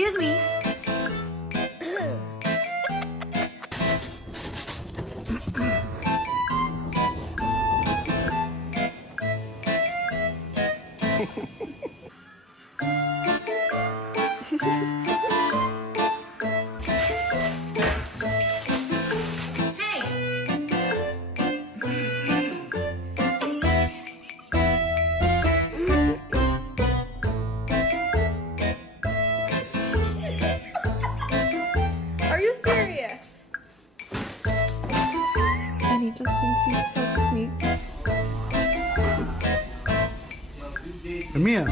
Excuse me. Are you serious? And he just thinks he's so sneaky. Mia.